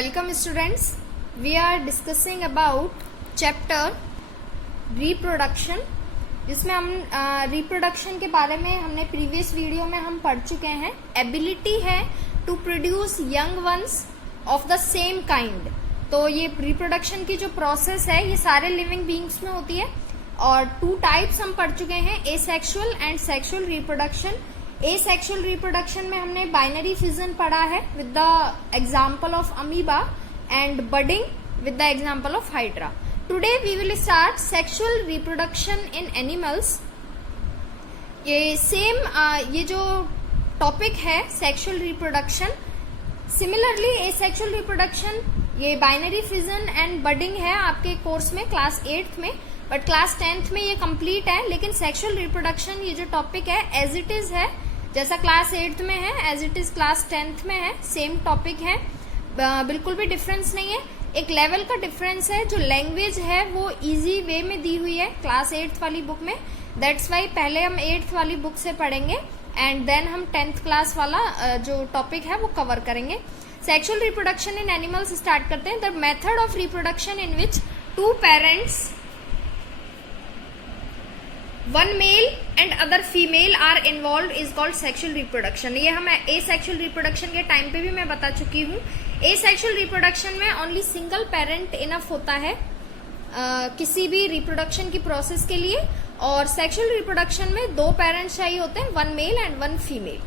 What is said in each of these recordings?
Welcome students. We are discussing about chapter reproduction, जिसमें हम reproduction के बारे में हमने प्रीवियस वीडियो में हम पढ़ चुके हैं. एबिलिटी है to produce young ones of the same kind. तो ये रिप्रोडक्शन की जो प्रोसेस है ये सारे लिविंग बीइंग्स में होती है और टू टाइप्स हम पढ़ चुके हैं, asexual and sexual reproduction. Asexual reproduction में हमने बाइनरी फिजन पढ़ा है with the example of amoeba and budding with the example of hydra. Today we will start sexual reproduction in animals. ये सेम ये जो टॉपिक है sexual reproduction, similarly asexual reproduction ये binary fission and budding है आपके course में class 8th में, but class 10th में ये कंप्लीट है. लेकिन सेक्सुअल रिप्रोडक्शन ये जो टॉपिक है एज इट इज है, जैसा क्लास 8th में है as it is class 10th में है. सेम टॉपिक है, बिल्कुल भी डिफरेंस नहीं है. एक लेवल का डिफरेंस है, जो लैंग्वेज है वो इजी वे में दी हुई है क्लास 8th वाली बुक में. दैट्स वाई पहले हम 8th वाली बुक से पढ़ेंगे एंड देन हम 10th क्लास वाला जो टॉपिक है वो कवर करेंगे. Sexual reproduction in animals start करते हैं. The method of reproduction in which two parents, one male and other female are involve is called sexual reproduction. ये हम एसेक्सुअल रिप्रोडक्शन के टाइम पे भी मैं बता चुकी हूँ. एसेक्सुअल रिप्रोडक्शन में ओनली सिंगल पेरेंट इनफ होता है किसी भी रिप्रोडक्शन की प्रोसेस के लिए, और सेक्सुअल रिप्रोडक्शन में दो पेरेंट्स चाहिए होते हैं, one male and one female.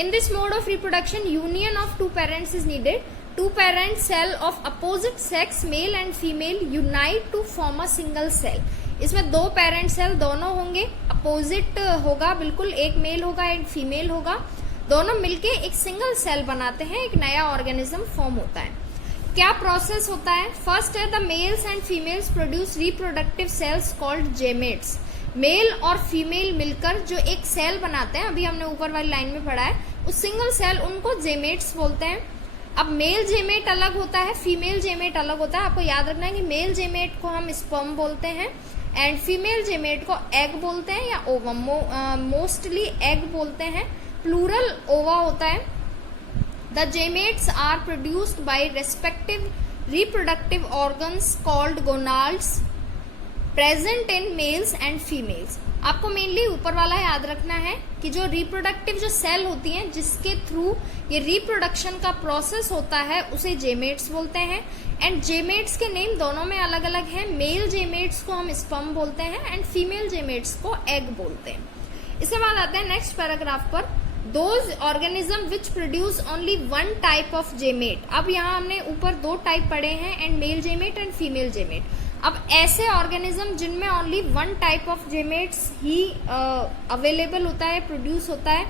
In this mode of reproduction, union of two parents is needed. Two parent cell of opposite sex, male and female, unite to form a single cell. इसमें दो parent cell दोनों होंगे, opposite होगा बिल्कुल, एक mail होगा एक female होगा, दोनों मिलके एक सिंगल सेल बनाते हैं, एक नया ऑर्गेनिज्म फॉर्म होता है. क्या प्रोसेस होता है? फर्स्ट है the males and females produce reproductive cells called gametes. Male और फीमेल मिलकर जो एक सेल बनाते हैं, अभी हमने ऊपर वाली लाइन में पढ़ा है, उस सिंगल सेल उनको जेमेट्स बोलते हैं. अब मेल जेमेट अलग होता है, फीमेल जेमेट अलग होता है. आपको याद रखना है कि मेल जेमेट को हम स्पर्म बोलते हैं एंड फीमेल जेमेट को एग बोलते हैं या ओवम. मोस्टली एग बोलते हैं, प्लूरल ओवा होता है. The gametes are produced by respective reproductive organs called gonads present in males and females. आपको मेनली ऊपर वाला याद रखना है कि जो रिप्रोडक्टिव जो सेल होती हैं जिसके थ्रू ये रिप्रोडक्शन का प्रोसेस होता है उसे जेमेट्स बोलते हैं. एंड जेमेट्स के नेम दोनों में अलग अलग हैं. मेल जेमेट्स को हम स्पर्म बोलते हैं एंड फीमेल जेमेट्स को एग बोलते हैं. इसके बाद आते हैं नेक्स्ट पैराग्राफ पर. Those organism which produce only one type of gamete. अब यहाँ हमने ऊपर दो टाइप पढ़े हैं, and male gamete and female gamete. अब ऐसे ऑर्गेनिज्म जिनमें only one type of gametes ही अवेलेबल होता है, प्रोड्यूस होता है,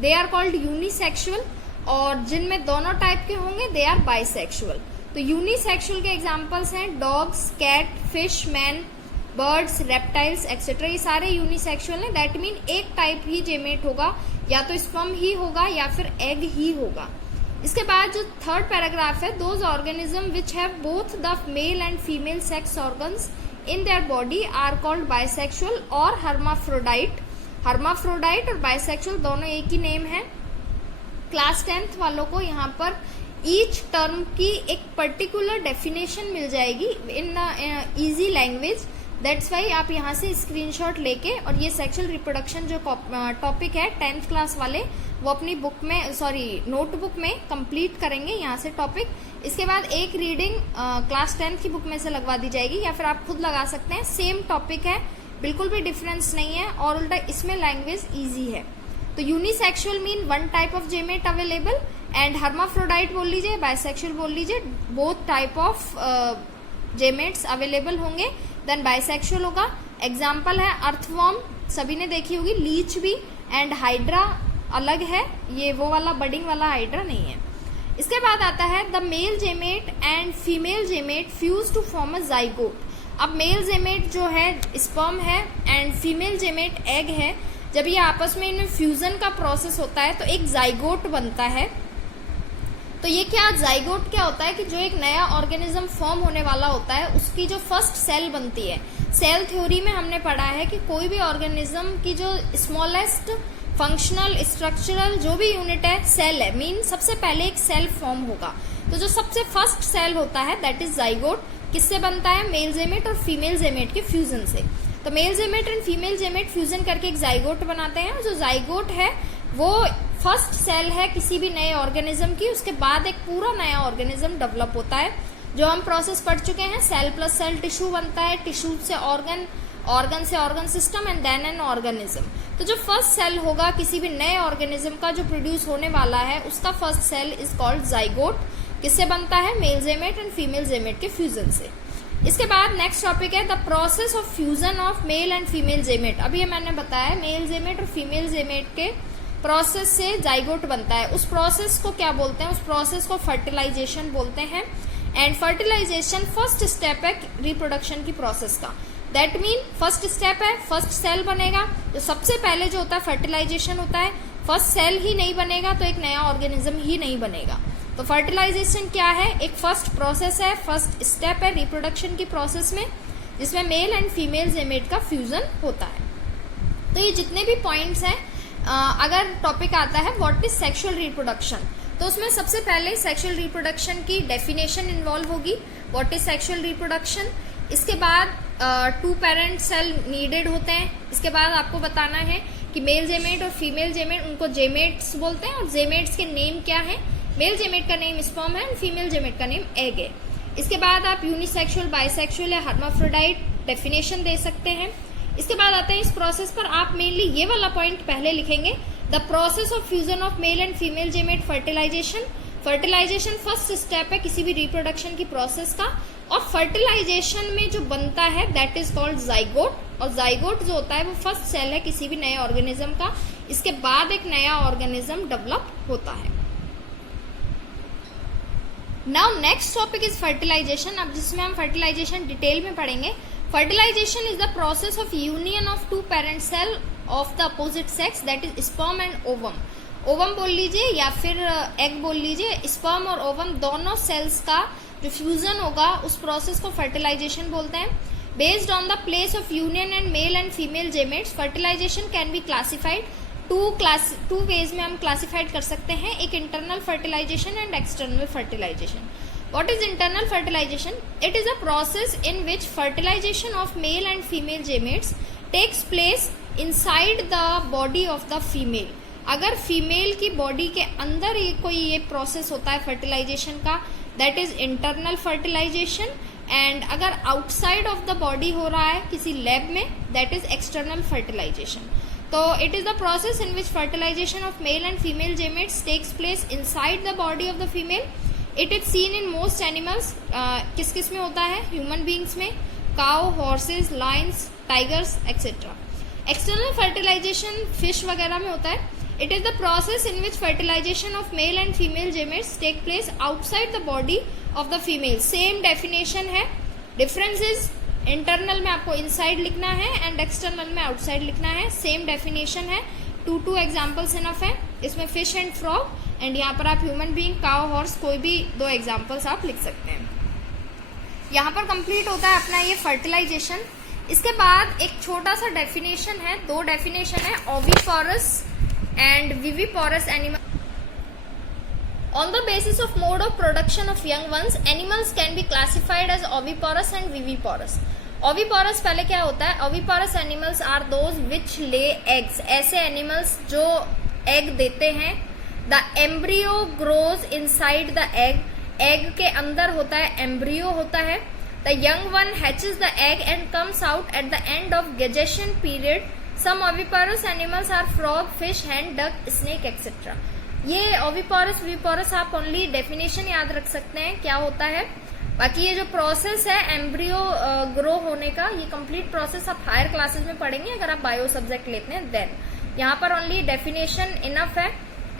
दे आर कॉल्ड यूनिसेक्सुअल. और जिनमें दोनों टाइप के होंगे दे आर बाइसेक्सुअल. तो यूनिसेक्सुअल के एग्जांपल्स हैं dogs, cat, fish, man, birds, reptiles etcetera. ये सारे यूनिसेक्सुअल हैं. दैट मीन एक टाइप ही जेमेट होगा, या तो स्पर्म ही होगा या फिर एग ही होगा. इसके बाद जो थर्ड पैराग्राफ है, those organism which have both the male and female sex organs in their body are called bisexual और हर्माफ्रोडाइट. हर्माफ्रोडाइट और बाइसेक्सुअल दोनों एक ही नेम है. क्लास 10th वालों को यहाँ पर ईच टर्म की एक पर्टिकुलर डेफिनेशन मिल जाएगी in easy language. That's why आप यहाँ से स्क्रीनशॉट लेके, और ये सेक्सुअल रिप्रोडक्शन जो टॉपिक है 10th क्लास वाले वो अपनी बुक में, सॉरी नोटबुक में कंप्लीट करेंगे यहाँ से टॉपिक. इसके बाद एक रीडिंग क्लास 10th की बुक में से लगवा दी जाएगी, या फिर आप खुद लगा सकते हैं. सेम टॉपिक है, बिल्कुल भी डिफरेंस नहीं है, और उल्टा इसमें लैंग्वेज ईजी है. तो unisexual mean one type of gamete available, and hermaphrodite बोल लीजिए, बाइसेक्सुअल बोल लीजिए, both type of gametes available होंगे. देन बाइसेक्सुअल होगा. एग्जाम्पल है अर्थवॉर्म, सभी ने देखी होगी, लीच भी, एंड हाइड्रा अलग है, ये वो वाला बडिंग वाला हाइड्रा नहीं है. इसके बाद आता है the male gamete and female gamete fuse to form a zygote. अब मेल जेमेट जो है स्पर्म है एंड फीमेल जेमेट एग है. जब ये आपस में इनमें फ्यूजन का प्रोसेस होता है तो एक जाइगोट बनता है. तो ये क्या जाइगोट क्या होता है कि जो एक नया ऑर्गेनिज्म फॉर्म होने वाला होता है उसकी जो फर्स्ट सेल बनती है. सेल थ्योरी में हमने पढ़ा है कि कोई भी ऑर्गेनिज्म की जो स्मॉलेस्ट फंक्शनल स्ट्रक्चरल जो भी यूनिट है सेल है, मीन सबसे पहले एक सेल फॉर्म होगा. तो तो जो सबसे फर्स्ट सेल होता है दैट इज जाइगोट, किससे बनता है, मेल जेमेट और फीमेल जेमेट के फ्यूजन से। तो mail gamete and female जेमेट fusion करके एक जाइगोट बनाते हैं। जो जाइगोट है वो फर्स्ट सेल है किसी भी नए ऑर्गेनिज्म की, उसके बाद एक पूरा नया ऑर्गेनिज्म डेवलप होता है, जो हम प्रोसेस पढ़ चुके हैं। सेल प्लस सेल टिश्यू बनता है, टिश्यू से ऑर्गन, ऑर्गन से organ system and then an organism. तो जो फर्स्ट सेल होगा किसी भी नए ऑर्गेनिज्म का जो प्रोड्यूस होने वाला है, उसका first cell is called zygote. किससे बनता है, male gamete and female gamete के फ्यूजन से। इसके बाद नेक्स्ट टॉपिक है the process of fusion of male and female gamete. अभी ये मैंने बताया मेल जेमेट और फीमेल जेमेट के प्रोसेस से जाइगोट बनता है। उस प्रोसेस को क्या बोलते हैं, उस प्रोसेस को फर्टिलाइजेशन बोलते हैं। एंड फर्टिलाइजेशन फर्स्ट स्टेप है रिप्रोडक्शन की प्रोसेस का। दैट मीन फर्स्ट स्टेप है, फर्स्ट सेल बनेगा। तो सबसे पहले जो होता है फर्टिलाइजेशन होता है। फर्स्ट सेल ही नहीं बनेगा तो एक नया ऑर्गेनिज्म ही नहीं बनेगा। तो फर्टिलाइजेशन क्या है, एक फर्स्ट प्रोसेस है, फर्स्ट स्टेप है रिप्रोडक्शन की प्रोसेस में, जिसमें मेल एंड फीमेल जेमेट का फ्यूजन होता है। तो ये जितने भी पॉइंट्स हैं, अगर टॉपिक आता है व्हाट इज सेक्सुअल रिप्रोडक्शन, तो उसमें सबसे पहले सेक्सुअल रिप्रोडक्शन की डेफिनेशन इन्वॉल्व होगी, व्हाट इज सेक्सुअल रिप्रोडक्शन। इसके बाद 2 पेरेंट सेल नीडेड होते हैं। इसके बाद आपको बताना है कि मेल जेमेट और फीमेल जेमेट, उनको जेमेट्स बोलते हैं और जेमेट्स के नेम क्या है। मेल जेमेट का नेम स्पर्म है, फीमेल जेमेट का नेम एग है। इसके बाद आप यूनिसेक्सुअल, बाइसेक्सुअल या हर्माफ्रोडाइट डेफिनेशन दे सकते हैं। इसके बाद आते हैं इस प्रोसेस पर, आप मेनली ये वाला पॉइंट पहले लिखेंगे, the process of fusion of male and female gamete fertilisation. Fertilisation first step है किसी भी रिप्रोडक्शन की प्रोसेस का, और फर्टिलाइजेशन में जो बनता है दैट इज कॉल्ड जाइगोट। और जाइगोट जो होता है वो फर्स्ट सेल है किसी भी नए ऑर्गेनिज्म का, इसके बाद एक नया ऑर्गेनिज्म डेवलप होता है। Now next topic is fertilization. अब जिसमें हम फर्टिलाइजेशन डिटेल में पढ़ेंगे। Fertilization is the process of union of 2 parent cell of the opposite sex that is sperm and ovum. Ovum बोल लीजिए या फिर एग बोल लीजिए। स्पर्म और ओवम दोनों सेल्स का जो फ्यूजन होगा उस प्रोसेस को फर्टिलाइजेशन बोलते हैं। Based on the place of union and male and female gametes, fertilisation can be classified to ways में हम क्लासिफाइड कर सकते हैं, एक internal fertilisation and external fertilisation. What is internal fertilization? It is a process in which fertilization of male and female gametes takes place inside the body of the female. अगर female की body के अंदर ये process होता है fertilisation का, that is internal fertilisation. And अगर outside of the body हो रहा है किसी लैब में, दैट इज एक्सटर्नल फर्टिलाइजेशन। तो it is the process in which fertilisation of male and female gametes takes place inside the body of the female. It is seen in most animals. किस किस में होता है, human beings में, cow, horses, lions, tigers etcetera. External fertilisation fish वगैरह में होता है। It is the process in which fertilisation of male and female gametes take place outside the body of the female. Same definition है, difference is internal में आपको inside लिखना है and external में आउटसाइड लिखना है। सेम डेफिनेशन है, 2 examples enough है इसमें, फिश एंड फ्रॉग, एंड यहाँ पर आप ह्यूमन बीइंग, काउ, हॉर्स, कोई भी 2 एग्जाम्पल्स आप लिख सकते हैं। यहाँ पर कंप्लीट होता है अपना ये फर्टिलाइजेशन। इसके बाद एक छोटा सा डेफिनेशन है, 2 डेफिनेशन है, oviparous and viviparous animal. On the basis of mode of production of young ones, animals can be classified as oviporous and viviporous. Oviporous पहले क्या होता है, oviporous animals are those which lay eggs. ऐसे animals जो egg देते हैं। The embryo grows inside the egg. Egg के अंदर होता है embryo होता है। The young one hatches the egg and comes out at the end of gestation period. Some oviporous animals are frog, fish, hen, duck, snake, etc. ये oviparous viviparous आप only definition याद रख सकते हैं क्या होता है। बाकी ये जो प्रोसेस है एम्ब्रियो ग्रो होने का, ये कंप्लीट प्रोसेस आप हायर क्लासेस में पढ़ेंगे अगर आप बायो सब्जेक्ट लेते हैं। देन यहाँ पर ओनली डेफिनेशन इनफ है,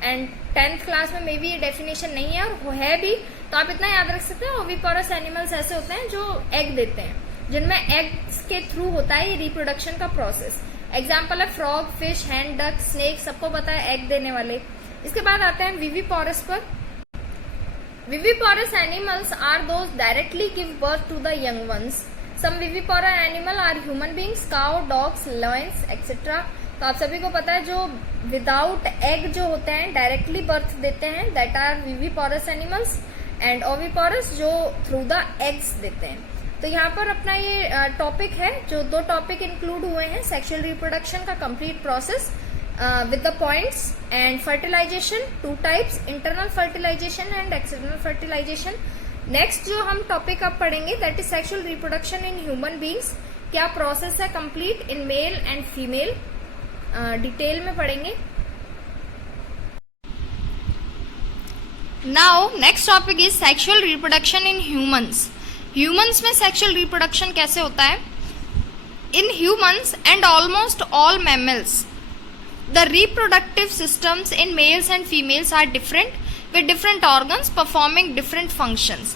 एंड 10th क्लास में मे बी ये डेफिनेशन नहीं है, और है भी तो आप इतना याद रख सकते हैं, ओविपोरस एनिमल्स ऐसे होते हैं जो एग देते हैं, जिनमें एग्स के थ्रू होता है ये रिप्रोडक्शन का प्रोसेस। एग्जाम्पल है frog, fish, hand, duck, snake, सबको पता है एग देने वाले। इसके बाद आते हैं विविपोरस पर। Viviparous animals are those directly give birth to the young ones. Some viviparous animal are human beings, cow, dogs, lions etcetera. तो आप सभी को पता है जो विदाउट एग जो होते हैं डायरेक्टली बर्थ देते हैं, that are viviparous animals. And oviparous जो थ्रू द एग्स देते हैं। तो यहाँ पर अपना ये टॉपिक है, जो 2 टॉपिक इंक्लूड हुए हैं, सेक्सुअल रिप्रोडक्शन का complete process with the points and fertilization 2 types, internal fertilization and external fertilization। Next जो हम टॉपिक अब पढ़ेंगे that is sexual reproduction in human beings, क्या प्रोसेस है complete in male and female, detail में पढ़ेंगे। Now next topic is sexual reproduction in humans. Humans में sexual reproduction कैसे होता है। In humans and almost all mammals the reproductive systems in males and females are different with different organs performing different functions।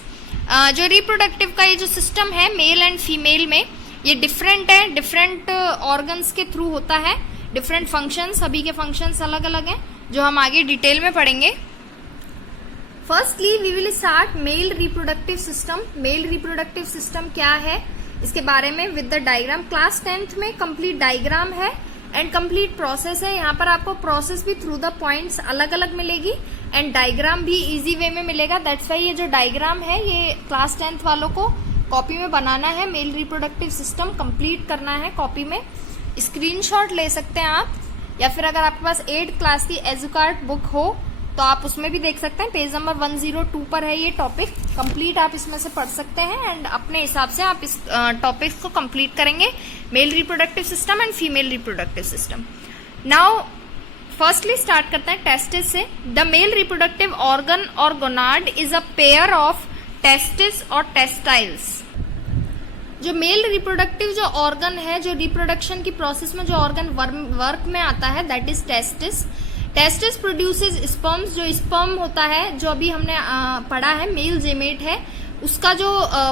जो reproductive का ये जो system है mail and female में, ये डिफरेंट है, डिफरेंट ऑर्गन्स के थ्रू होता है, डिफरेंट फंक्शंस, सभी के फंक्शंस अलग अलग हैं जो हम आगे डिटेल में पढ़ेंगे। Firstly we will start male reproductive system. Male reproductive system क्या है इसके बारे में with the diagram. Class 10th में कंप्लीट डायग्राम है एंड कंप्लीट प्रोसेस है। यहाँ पर आपको प्रोसेस भी थ्रू द पॉइंट्स अलग अलग मिलेगी एंड डायग्राम भी इजी वे में मिलेगा। दैट्स वाई ये जो डायग्राम है ये क्लास 10th वालों को कॉपी में बनाना है, मेल रिप्रोडक्टिव सिस्टम कंप्लीट करना है कॉपी में। स्क्रीनशॉट ले सकते हैं आप, या फिर अगर आपके पास 8th क्लास की एजुकार्ट बुक हो तो आप उसमें भी देख सकते हैं। पेज नंबर 102 पर है ये टॉपिक, कंप्लीट आप इसमें से पढ़ सकते हैं एंड अपने हिसाब से आप इस टॉपिक को कंप्लीट करेंगे, mail reproductive system and female reproductive system. Now firstly start करते हैं टेस्टिस से। द मेल रिप्रोडक्टिव ऑर्गन और gonad is a pair of testis और टेस्टाइल्स। जो मेल रिप्रोडक्टिव जो ऑर्गन है, जो रिप्रोडक्शन की प्रोसेस में जो ऑर्गन वर्क में आता है that is testis. Testis produces sperms. जो स्पर्म होता है जो अभी हमने पढ़ा है मेल जेमेट है, उसका जो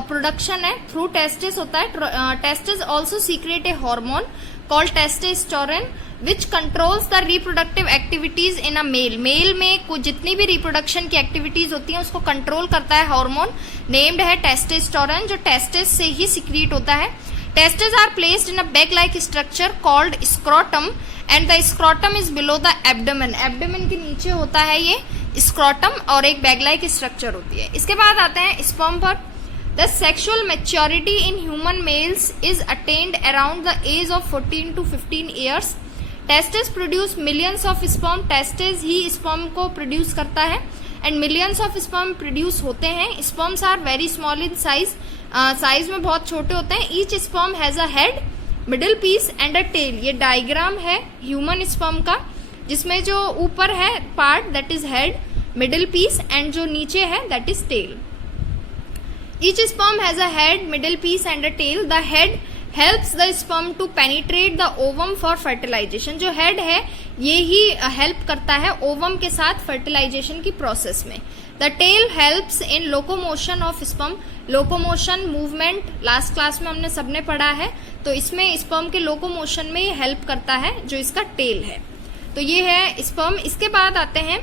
प्रोडक्शन है थ्रू टेस्टिस होता है। Testis also secrete a hormone called testosterone which controls the reproductive activities in a male. Male में जितनी भी रिप्रोडक्शन की एक्टिविटीज होती हैं उसको कंट्रोल करता है हार्मोन, नेम्ड है टेस्टोस्टेरोन, जो टेस्टिस से ही सीक्रेट होता है। Testis are placed in a bag like structure called scrotum and the scrotum is below the abdomen. Abdomen के नीचे होता है ये स्क्रोटम और एक बैग लाइक स्ट्रक्चर होती है। इसके बाद आते हैं स्पर्म पर। The sexual maturity in human males is attained around the age of 14 to 15 years. Testis produce millions of sperm. Testis ही स्पर्म को प्रोड्यूस करता है and millions of sperm produce होते हैं। Sperms are very small in size, size में बहुत छोटे होते हैं। Each sperm has a head, middle piece and a tail. ये डायग्राम है ह्यूमन स्पर्म का, जिसमें जो ऊपर है part that is head, middle piece and जो नीचे है that is tail. Each sperm has a head, middle piece and a tail. The head helps the sperm to penetrate the ovum for fertilization. जो head है ये ही help करता है ovum के साथ फर्टिलाइजेशन की प्रोसेस में। The tail helps in locomotion of sperm. Locomotion, movement last class में हमने सबने पढ़ा है, तो इसमें स्पर्म के लोकोमोशन में ये हेल्प करता है जो इसका टेल है। तो ये है स्पर्म। इसके बाद आते हैं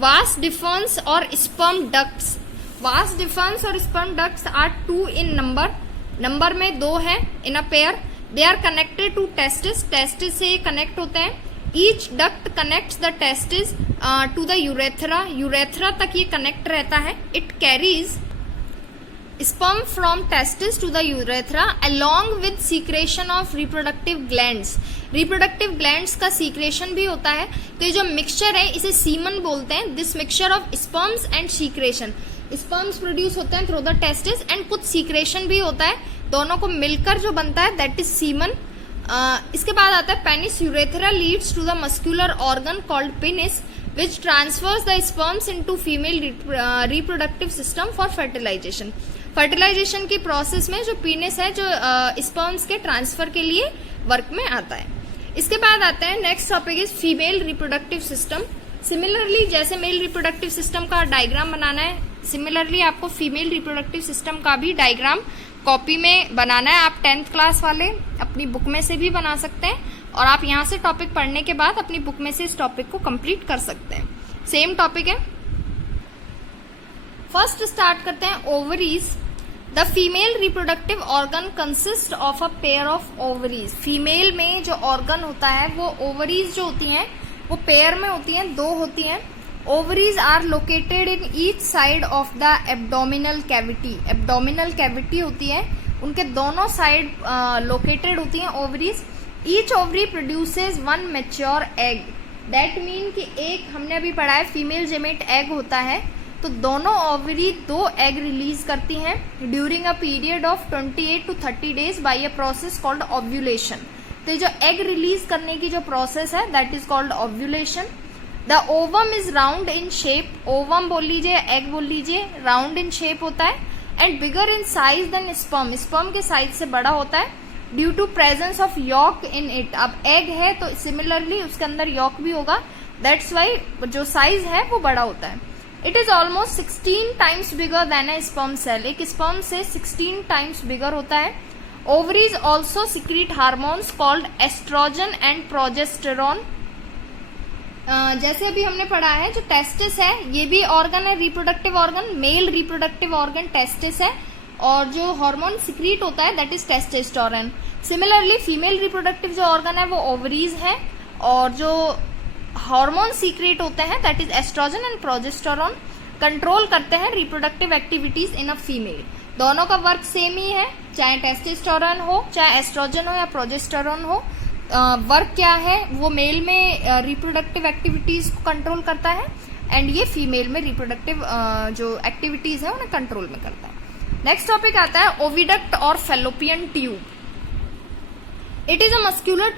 वास डिफरेंस और स्पर्म डक्ट्स। वास डिफरेंस और sperm ducts are 2 in number. Number में 2 है in a pair. They are connected to testis. Testis से कनेक्ट होते हैं। Each duct connects the testis to the urethra. Urethra तक ये connect रहता है। It carries sperm from testis to the urethra along with secretion of reproductive glands। reproductive glands का secretion भी होता है। तो ये जो मिक्सचर है इसे सीमन बोलते हैं। This mixture of sperms and secretion, sperms produce होते हैं थ्रू द टेस्टिस एंड कुछ secretion भी होता है, दोनों को मिलकर जो बनता है दैट इज सीमन। इसके बाद आता है penis. Urethra leads to the muscular organ called penis which transfers the sperms into female reproductive system for fertilization। Fertilization की प्रोसेस में जो पीनिस है जो स्पर्म्स के ट्रांसफर के लिए वर्क में आता है। इसके बाद आते हैं next topic is female reproductive system. Similarly जैसे मेल रिप्रोडक्टिव सिस्टम का डायग्राम बनाना है, सिमिलरली आपको फीमेल रिप्रोडक्टिव सिस्टम का भी डायग्राम कॉपी में बनाना है। आप 10th क्लास वाले अपनी बुक में से भी बना सकते हैं और आप यहाँ से टॉपिक पढ़ने के बाद अपनी बुक में से इस टॉपिक को कंप्लीट कर सकते हैं। सेम टॉपिक है। फर्स्ट स्टार्ट करते हैं ovaries. The female reproductive organ consist of a pair of ovaries. Female में जो ऑर्गन होता है वो ओवरीज जो होती हैं वो पेयर में होती हैं, 2 होती हैं। Ovaries are located in each side of the abdominal cavity. Abdominal cavity होती है, उनके दोनों साइड लोकेटेड होती हैं ovaries. Each ovary produces one mature egg. That mean कि एक, हमने अभी पढ़ा है फीमेल जेमेट एग होता है, तो दोनों ओवरी 2 एग रिलीज करती हैं during a period of 28 to 30 days by a process called ovulation. तो जो एग रिलीज करने की जो प्रोसेस है that is called ovulation. The ovum is round in shape. Ovum बोल लीजिए, एग बोल लीजिए, राउंड इन शेप होता है and bigger in size than sperm. Sperm के साइज से बड़ा होता है due to presence of yolk in it. अब एग है तो सिमिलरली उसके अंदर यॉक भी होगा, दैट्स वाई जो साइज है वो बड़ा होता है। It is almost 16 times bigger than a sperm cell. एक स्पर्म से 16 टाइम्स बिगर होता है। Ovaries also secrete hormones called estrogen and progesterone. जैसे अभी हमने पढ़ा है जो टेस्टिस है ये भी ऑर्गन है, reproductive organ, male reproductive organ testis है, और जो हार्मोन सिक्रीट होता है that is testosterone. Similarly female reproductive जो ऑर्गन है वो ओवरीज है, और जो हार्मोन सीक्रेट होते हैं that is estrogen and progesterone, control करते हैं reproductive activities in a female. दोनों का वर्क सेम ही है, चाहे टेस्टोस्टेरोन हो, चाहे एस्ट्रोजन हो या प्रोजेस्टेरॉन हो। वर्क क्या है, वो मेल में रिप्रोडक्टिव एक्टिविटीज को कंट्रोल करता है एंड ये फीमेल में रिप्रोडक्टिव जो एक्टिविटीज है उन्हें कंट्रोल में करता है। नेक्स्ट टॉपिक आता है ओविडक्ट और fallopian tube. It is a muscular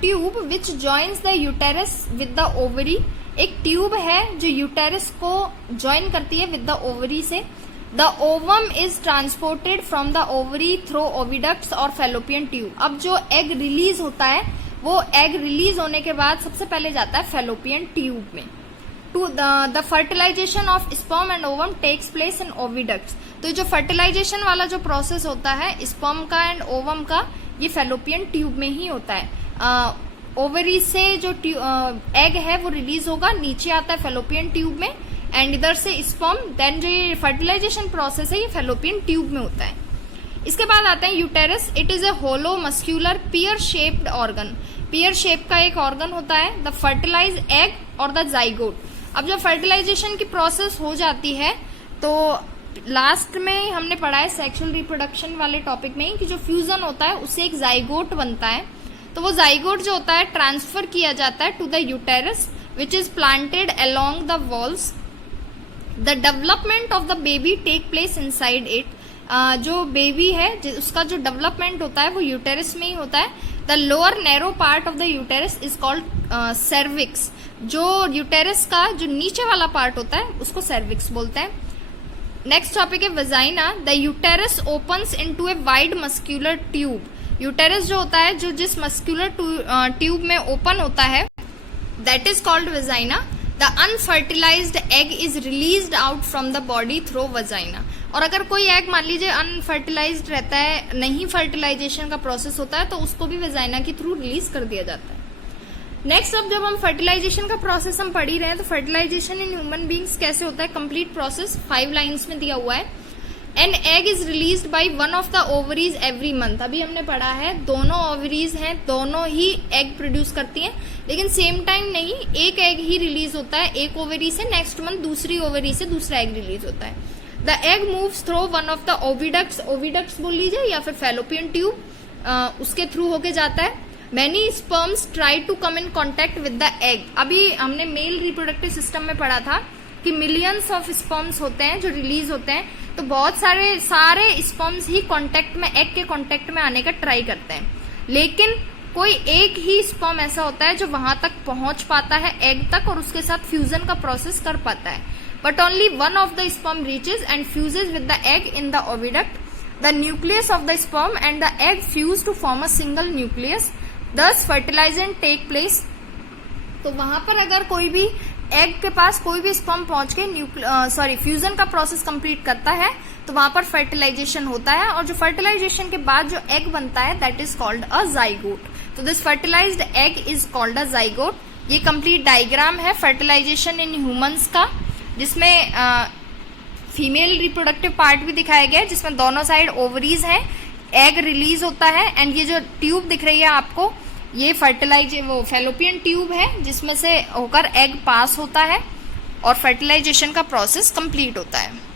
tube which joins the uterus with the ovary. एक ट्यूब है जो यूटेरस को ज्वाइन करती है विद द ओवरी से। The ovum is transported from the ovary through oviducts और फेलोपियन ट्यूब। अब जो एग रिलीज होता है वो एग रिलीज होने के बाद सबसे पहले जाता है फेलोपियन ट्यूब में। To the fertilization of sperm and ovum takes place in oviducts. तो जो फर्टिलाइजेशन वाला जो प्रोसेस होता है स्पर्म का एंड ओवम का, ये फेलोपियन ट्यूब में ही होता है। ओवरी से जो एग है वो रिलीज होगा, नीचे आता है फेलोपियन ट्यूब में, एंड इधर से स्पर्म, देन जो ये फर्टिलाइजेशन प्रोसेस है ये फेलोपियन ट्यूब में होता है। इसके बाद आता है uterus. It is a hollow muscular pear shaped organ. Pear shape का एक ऑर्गन होता है। द फर्टिलाइज एग और द जाइगोट। अब जब फर्टिलाइजेशन की प्रोसेस हो जाती है तो लास्ट में हमने पढ़ा है सेक्सुअल रिप्रोडक्शन वाले टॉपिक में कि जो फ्यूजन होता है उससे एक जाइगोट बनता है। तो वो जाइगोट जो होता है ट्रांसफर किया जाता है to the uterus which is planted along the walls. The development of the baby take place inside it. जो बेबी है उसका जो डेवलपमेंट होता है वो यूटेरस में ही होता है। The lower narrow part of the uterus is called cervix. जो यूटेरस का जो नीचे वाला पार्ट होता है उसको सर्विक्स बोलते हैं। नेक्स्ट टॉपिक है vagina. The uterus opens into a wide muscular tube. Uterus जो होता है जो जिस मस्क्यूलर ट्यूब में ओपन होता है that is called vagina. The unfertilised egg is released out from the body through vagina. और अगर कोई एग मान लीजिए अनफर्टिलाइज्ड रहता है, नहीं फर्टिलाइजेशन का प्रोसेस होता है, तो उसको भी वजाइना के थ्रू रिलीज कर दिया जाता है। नेक्स्ट, अब जब हम फर्टिलाइजेशन का प्रोसेस हम पढ़ ही रहे हैं तो फर्टिलाइजेशन इन ह्यूमन बींग्स कैसे होता है, कंप्लीट प्रोसेस 5 लाइन्स में दिया हुआ है। An egg is released by one of the ovaries every month. अभी हमने पढ़ा है दोनों ओवरीज हैं, दोनों ही एग प्रोड्यूस करती हैं, लेकिन सेम टाइम नहीं, एक एग ही रिलीज होता है एक ओवरी से, नेक्स्ट मंथ दूसरी ओवरी से दूसरा एग रिलीज होता है। The egg moves through one of the oviducts. Oviducts बोल लीजिए या फिर फेलोपियन ट्यूब, उसके थ्रू होके जाता है। Many sperms try to come in contact with the egg. अभी हमने मेल रिप्रोडक्टिव सिस्टम में पढ़ा था कि मिलियंस ऑफ स्पर्म्स होते हैं जो रिलीज होते हैं, तो बहुत सारे स्पर्म्स ही कांटेक्ट में, एग के कांटेक्ट में आने का ट्राई करते हैं, लेकिन कोई एक ही स्पर्म ऐसा होता है जो वहां तक पहुंच पाता है एग तक और उसके साथ फ्यूजन का प्रोसेस कर पाता है। But only one of the sperm reaches and fuses with the egg in the oviduct. The nucleus of the sperm and the egg fuse to form a single nucleus, thus fertilization take place. तो वहां पर अगर कोई भी egg के पास कोई भी sperm पहुंच के फ्यूजन का प्रोसेस कंप्लीट करता है तो वहां पर फर्टिलाइजेशन होता है, और जो फर्टिलाइजेशन के बाद जो एग बनता है that is called a zygote. तो this fertilised egg is called a zygote. ये कंप्लीट डायग्राम है फर्टिलाइजेशन इन ह्यूमंस का, जिसमें फीमेल रिप्रोडक्टिव पार्ट भी दिखाया गया है, जिसमें दोनों साइड ओवरीज हैं, एग रिलीज होता है, एंड ये जो ट्यूब दिख रही है आपको ये फेलोपियन ट्यूब है जिसमें से होकर एग पास होता है। और फर्टिलाइजेशन का प्रोसेस कंप्लीट होता है।